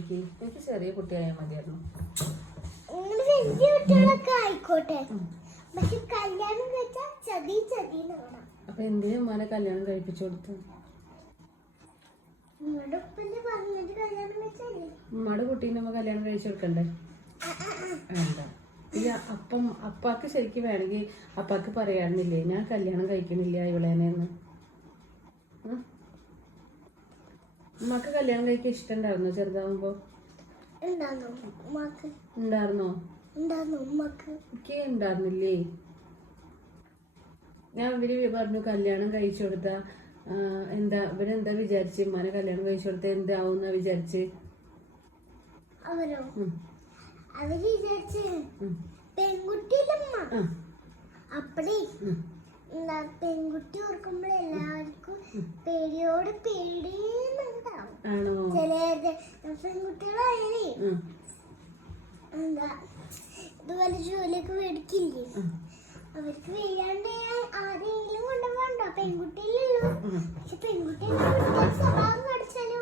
എനിക്ക് ചെറിയ കുട്ടിയായാൽ മതിയായിരുന്നു. ആയിക്കോട്ടെ, പക്ഷെ കല്യാണം കഴിച്ചാൽ ചതി ചതി. അപ്പൊ എന്തിനാ ഉമ്മാനെ കല്യാണം കഴിപ്പിച്ചു കൊടുത്തു? ഉമ്മയുടെ കുട്ടീനെ നമ്മ കല്യാണം കഴിച്ചു കൊടുക്കണ്ടേ? വേണ്ട. ഇല്ല, അപ്പം അപ്പാക്ക് ശരിക്കും വേണമെങ്കിൽ അപ്പാക്ക് പറയാറുന്നില്ലേ ഞാൻ കല്യാണം കഴിക്കണില്ല ഇവളേനെന്ന്? ഉമ്മക്ക് കല്യാണം കഴിക്കാൻ ഇഷ്ടമുണ്ടായിരുന്നോ ചെറുതാവുമ്പോ? ഉണ്ടായിരുന്നോ? എനിക്ക് ഉണ്ടായിരുന്നില്ലേ. ഞാൻ ഇവര് പറഞ്ഞു കല്യാണം കഴിച്ചു കൊടുത്ത ഇവരെന്താ വിചാരിച്ച് ഉമ്മാനെ കല്യാണം കഴിച്ചു കൊടുത്ത എന്താവുന്ന വിചാരിച്ച്? പെൺകുട്ടി ഓർക്കുമ്പോൾ എല്ലാവർക്കും പേടിയോട് പേടിയുണ്ടാവും. ചില പെൺകുട്ടികളായാലേ ഇതുപോലെ ജോലിയൊക്കെ മേടിക്കില്ലേ, അവർക്ക് വയ്യാണ്ട് ആരെങ്കിലും കൊണ്ടുപോകണ്ടോ? പെൺകുട്ടിയിലല്ലോ. പക്ഷെ പെൺകുട്ടി സ്വഭാവം കാണിച്ചാലോ?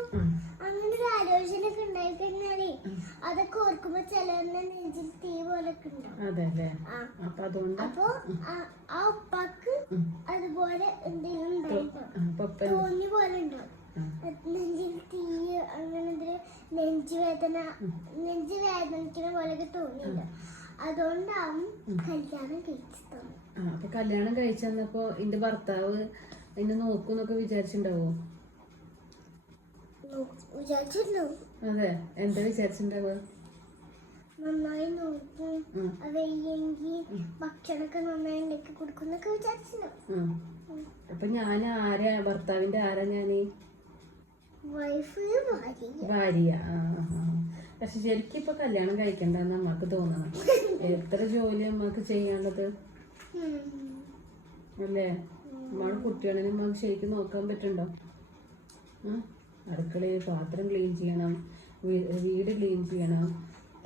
അങ്ങനെ ഒരു ആലോചന ഒക്കെ ഉണ്ടായി കഴിഞ്ഞാലേ അതൊക്കെ ഓർക്കുമ്പോ ചിലവരുടെ നെഞ്ചിൽ തീ പോലൊക്കെ ഉണ്ടാവും. അപ്പൊ ആ ഉപ്പാക്ക് അതുപോലെ എന്തെങ്കിലും ഉണ്ടായിട്ടുണ്ടോ? തോന്നി പോലെ ഉണ്ടാവും. നെഞ്ചിൽ തീ, അങ്ങനെ നെഞ്ച് വേദനിക്കുന്ന പോലെയൊക്കെ തോന്നിയില്ല. അതുകൊണ്ടാവും കല്യാണം കഴിച്ചത്. അപ്പൊ കല്യാണം കഴിച്ചപ്പോ എന്റെ ഭർത്താവ് എന്നെ നോക്കൂന്നൊക്കെ വിചാരിച്ചിട്ടുണ്ടാവോ? അതെ, എന്താ വിചാരിച്ചിട്ടുണ്ടാവുക? നന്നായി നോക്കും, അവയെങ്കിൽ ഭക്ഷണമൊക്കെ നന്നായി ഉണ്ടാക്കി കൊടുക്കുന്നൊക്കെ വിചാരിച്ചിട്ടുണ്ടാവും. അപ്പൊ ഞാൻ ആരാ? ഭർത്താവിന്റെ ആരാ ഞാന്? ഭാര്യ. പക്ഷെ ശരിക്കും ഇപ്പൊ കല്യാണം കഴിക്കണ്ടെന്ന് അമ്മക്ക് തോന്നണം. എത്ര ജോലി അമ്മക്ക് ചെയ്യാനുള്ളത് അല്ലേ? നമ്മള് കുട്ടികളെ അമ്മക്ക് ശരിക്കും നോക്കാൻ പറ്റുണ്ടോ? അടുക്കളയിൽ പാത്രം ക്ലീൻ ചെയ്യണം, വീട് ക്ലീൻ ചെയ്യണം.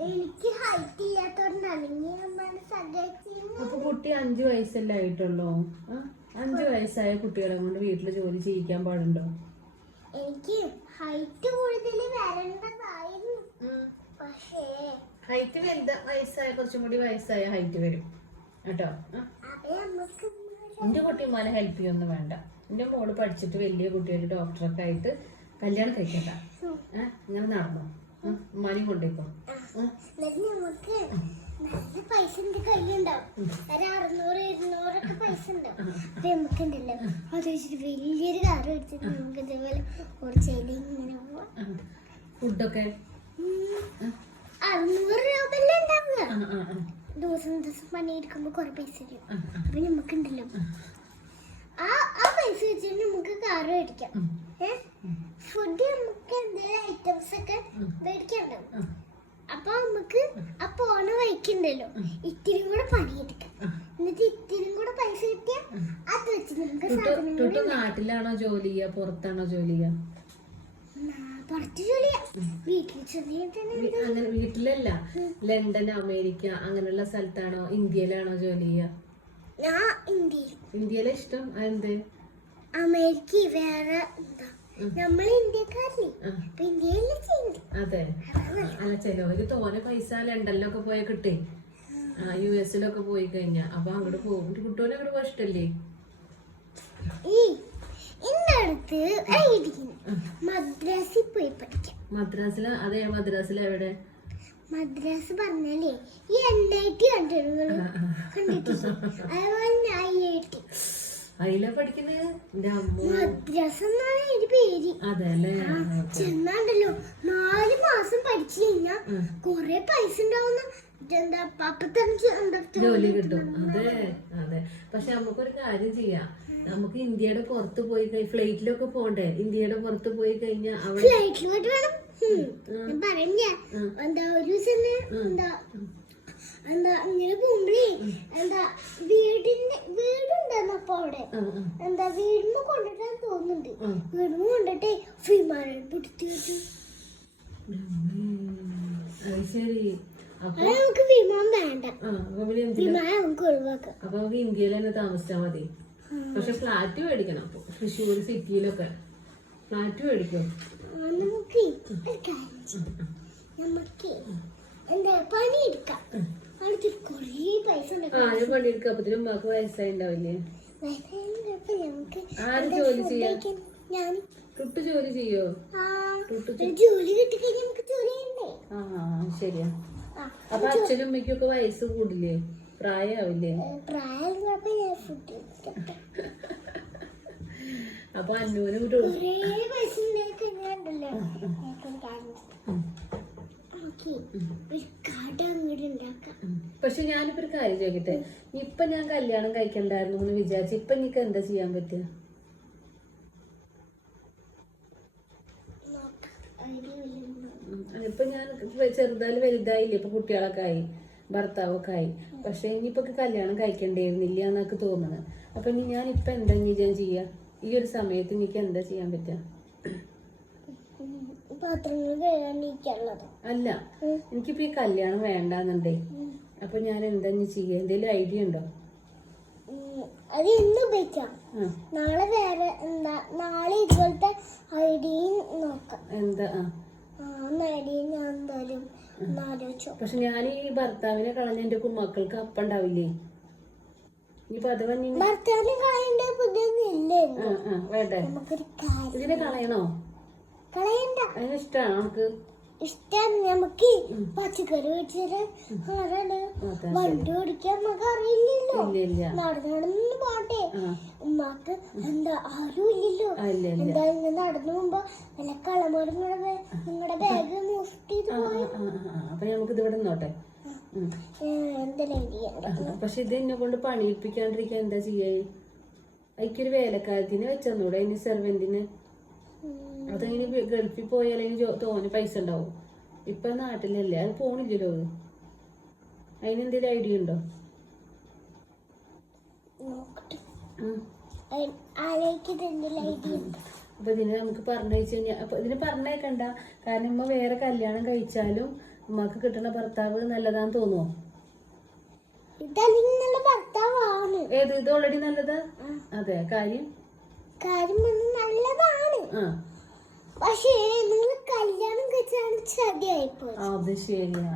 എനിക്ക് ഹൈറ്റ് ഇല്ലാത്തോണ്ടാണ്. അപ്പൊ കുട്ടി 5 വയസ്സല്ലേ ആയിട്ടുള്ളൂ? 5 വയസ്സായ കുട്ടികളെ കൊണ്ട് വീട്ടില് ജോലി ചെയ്യിക്കാൻ പാടുണ്ടോ? എനിക്ക് ഹൈറ്റ് കൂടുതൽ വരേണ്ടതായിരുന്നു. പക്ഷേ ഹൈറ്റ് വയസ്സായ കുറച്ചും കൂടി വയസ്സായ ഹൈറ്റ് വരും കേട്ടോ. എന്റെ കുട്ടിമാനെ ഹെൽപ്പ് ചെയ്യൊന്നും വേണ്ട. എന്റെ മോള് പഠിച്ചിട്ട് വലിയ കുട്ടിയുടെ ഡോക്ടറൊക്കെ ആയിട്ട് കല്യാണം കഴിക്കണ്ട. ഇങ്ങനെ നടന്നോ, ഉമ്മാനെയും കൊണ്ടേക്കോ. നമുക്ക് നല്ല പൈസ എന്റെ കയ്യിലുണ്ടാവും. 600-700 പൈസ ഉണ്ടാവും. അപ്പൊ നമുക്കുണ്ടല്ലോ അത് വെച്ചിട്ട് വലിയൊരു കാറ് വെച്ചിട്ട് നമുക്ക് ഇതേപോലെ കുറച്ചേലും ഇങ്ങനെ പോവാം. ഫുഡൊക്കെ 600 രൂപയല്ലേ ഉണ്ടാവുക. ദിവസം പണിയെടുക്കുമ്പോ കുറെ പൈസ തരും. അപ്പൊ നമുക്കുണ്ടല്ലോ ആ പൈസ വെച്ചിട്ട് നമുക്ക് കാറ് മേടിക്കാം. ഫുഡ് നമുക്ക് എന്തെങ്കിലും ഐറ്റംസ് ഒക്കെ മേടിക്കാണ്ടാവും. അപ്പൊ നമുക്ക് ആ പോണ വഴിക്കുണ്ടല്ലോ ഇത്തിരി കൂടെ പണിയെടുക്കാം. എന്നിട്ട് ഇത്തിരി കൂടെ പൈസ കിട്ടിയ അത് വെച്ച് നമുക്ക് നാട്ടിലാണോ ജോലി ചെയ്യാ പുറത്താണോ ജോലി ചെയ്യാ? പുറത്ത് ജോലി ചെയ്യാം. അങ്ങനെ വീട്ടിലല്ല, ലണ്ടൻ, അമേരിക്ക അങ്ങനെയുള്ള സ്ഥലത്താണോ ഇന്ത്യയിലാണോ ജോലി ചെയ്യാ? ഇന്ത്യയിലെ ഇഷ്ടം എന്ത്? അമേരിക്ക വേറെ എന്താ, നമ്മൾ ഇന്ത്യക്കാരല്ലേ, ഇന്ത്യയിലെ ചെയ്യുന്നത്. അതെ, അല്ല ചിലവര് തോനെ പൈസ ലണ്ടനിലൊക്കെ പോയ കിട്ടേ, US-ലൊക്കെ പോയി കഴിഞ്ഞാ. അപ്പൊ അങ്ങോട്ട് പോകും. കുട്ടോനെ അങ്ങോട്ട് പോകാൻ ഇഷ്ടല്ലേ? മദ്രാസിൽ പോയി പഠിക്കാം. മദ്രാസില്? അതെ, മദ്രാസിൽ എവിടെ? മദ്രാസ് പറഞ്ഞാലേ ഈ NIT കണ്ടിട്ടില്ല, അതുപോലെ IIT അതിലാ പഠിക്കുന്നത്. മദ്രാസ് എന്നാണ് അതിന്റെ പേര്. അതല്ലേ? ചെന്നാണ്ടല്ലോ 4 മാസം പഠിച്ചു കഴിഞ്ഞാ കൊറേ പൈസ ഉണ്ടാവുന്ന ജോലി കിട്ടും. അതെ അതെ. പക്ഷെ നമുക്കൊരു കാര്യം ചെയ്യാം, നമുക്ക് ഇന്ത്യയുടെ പുറത്ത് പോയി ഫ്ലൈറ്റിലൊക്കെ പോണ്ടേ? ഇന്ത്യയുടെ പുറത്ത് പോയി കഴിഞ്ഞാൽ അവിടെ ഫ്ലൈറ്റിലോട്ട് വേണം. എന്താ ഒരു ദിവസം എന്താ ഇങ്ങനെ പോകുമ്പോഴേ എന്താ വീടുണ്ടായിരുന്നു. അപ്പൊ അവിടെ എന്താ വീടിന് കൊണ്ടിട്ടാൻ തോന്നുന്നുണ്ട്. വീടിന് കൊണ്ടിട്ടേ വിമാനം പിടിച്ചു വെച്ചു. ശരി, നമുക്ക് വിമാനം വേണ്ട, വിമാനം നമുക്ക് ഒഴിവാക്കാം. അപ്പൊ നമുക്ക് ഇന്ത്യയിൽ തന്നെ താമസിച്ചാൽ മതി. പക്ഷെ ഫ്ലാറ്റ് മേടിക്കണം. തൃശ്ശൂർ സിറ്റിയിലൊക്കെ ഫ്ലാറ്റ് മേടിക്കും. നമുക്ക് നമുക്ക് എന്താ പണിയെടുക്കാം. അടുത്ത് കുറേ പൈസ ആരും പണിയെടുക്കുക. അപ്പത്തിന് ഉമ്മാക്ക് വയസ്സായി ഉണ്ടാവില്ലേ? നമുക്ക് ആര് ജോലി ചെയ്യാ? ഞാൻ ടുട്ടു ജോലി ചെയ്യോ? ജോലി കിട്ടിക്കഴിഞ്ഞാൽ നമുക്ക് ജോലി ചെയ്യണ്ടേ? ശരിയാ. അപ്പൊ അച്ഛനും ഉമ്മയ്ക്കൊക്കെ വയസ്സ് കൂടില്ലേ? പ്രായാവില്ലേ? പ്രായം ഞാൻ ഫുഡ് അപ്പൊ അന്നൂനും കുറേ പൈസ ഉണ്ടായിക്കഴിഞ്ഞാണ്ടല്ലോ ഒരു കട അങ്ങോട്ട് ഉണ്ടാക്കാം. പക്ഷെ ഞാനിപ്പോ ഒരു കാര്യം ചോദിക്കട്ടെ, ഇപ്പൊ ഞാൻ കല്യാണം കഴിക്കണ്ടായിരുന്നു എന്ന് വിചാരിച്ചു, ഇപ്പൊ എനിക്ക് എന്താ ചെയ്യാൻ പറ്റുക? ഇപ്പൊ ഞാൻ ചെറുതായാലും വലുതായില്ലേ, ഇപ്പൊ കുട്ടികളൊക്കെ ആയി, ഭർത്താവൊക്കെ ആയി. പക്ഷെ ഇനിയിപ്പൊ കല്യാണം കഴിക്കണ്ടായിരുന്നില്ല എന്നൊക്കെ തോന്നുന്നത്. അപ്പൊ ഇനി ഞാൻ ഇപ്പൊ എന്താ ഞാൻ ചെയ്യാ? ഈ ഒരു സമയത്ത് എനിക്ക് എന്താ ചെയ്യാൻ പറ്റുക? പാത്രങ്ങൾ കഴുകാനിരിക്കാനുള്ളത് അല്ല, എനിക്കിപ്പോ ഈ കല്യാണം വേണ്ടാന്നുണ്ടേ. അപ്പൊ ഞാൻ എന്താ ചെയ്യാ? എന്തെങ്കിലും ഐഡിയ ഉണ്ടോ? അത് ഇന്ന് ഉപയോഗിക്കാം. നാളെ വേറെ എന്താ, നാളെ ഇതുപോലത്തെ ഐഡിയയും നോക്കാം. എന്താ? ഐഡിയ ഞാൻ എന്തായാലും ആലോചിച്ചോ. പക്ഷെ ഞാൻ ഈ ഭർത്താവിനെ കളഞ്ഞ എന്റെ മക്കൾക്ക് അപ്പണ്ടാവില്ലേ? ഇനിയിപ്പൊ അത് ഭർത്താവിനെ കളയണ്ട പുതിയൊന്നില്ലേ? വേണ്ടേ? നമുക്കൊരു കാര്യം, ഇതിനെ കളയണോ? കളയണ്ട. അതിന് ഇഷ്ടമാണോ നമുക്ക്? ഇഷ്ടാണ്. നമുക്ക് പച്ചക്കറി വെച്ചാല് ആരാണ് വണ്ടി ഓടിക്കാൻ നമുക്ക് അറിയില്ലല്ലോ. നടന്നു പോട്ടെ. ഉമ്മാക്ക് എന്താ ആരും ഇല്ലല്ലോ. എന്താ ഇങ്ങനെ നടന്നു പോകുമ്പോ വല്ല കളമാരും നിങ്ങളുടെ ബാഗ് മോഷ്ടി പോയി. അപ്പൊ നമുക്ക് ഇതിവിടെ നോട്ടെ. എന്തെല്ലാം. പക്ഷെ ഇത് എന്നെ കൊണ്ട് പണിയിപ്പിക്കാണ്ടിരിക്കാൻ എന്താ ചെയ്യാ? എനിക്കൊരു വേലക്കാരത്തിന് വെച്ചൂടെ? അതിന് സെർവന്റിന്. അതതിന് ഗൾഫിൽ പോയാൽ അതിന് തോനെ പൈസ ഉണ്ടാവും. ഇപ്പൊ നാട്ടിലല്ലേ, അത് പോണില്ലല്ലോ. അതിനെന്തെങ്കിലും ഐഡിയ ഉണ്ടോ? അപ്പൊ ഇതിന് നമുക്ക് പറഞ്ഞയച്ചു കഴിഞ്ഞാൽ, അപ്പൊ ഇതിന് പറഞ്ഞേക്കണ്ട. കാരണം ഉമ്മ വേറെ കല്യാണം കഴിച്ചാലും ഉമ്മക്ക് കിട്ടുന്ന ഭർത്താവ് നല്ലതാന്ന് തോന്നുവോ? ഏത്? ഇത് ഓൾറെഡി നല്ലതാ. അതെ, കാര്യം നല്ലതാണ്. പക്ഷേ നിങ്ങൾ കല്യാണം കഴിച്ചാണ് ചതിയായിപ്പോ. അത് ശരിയാ.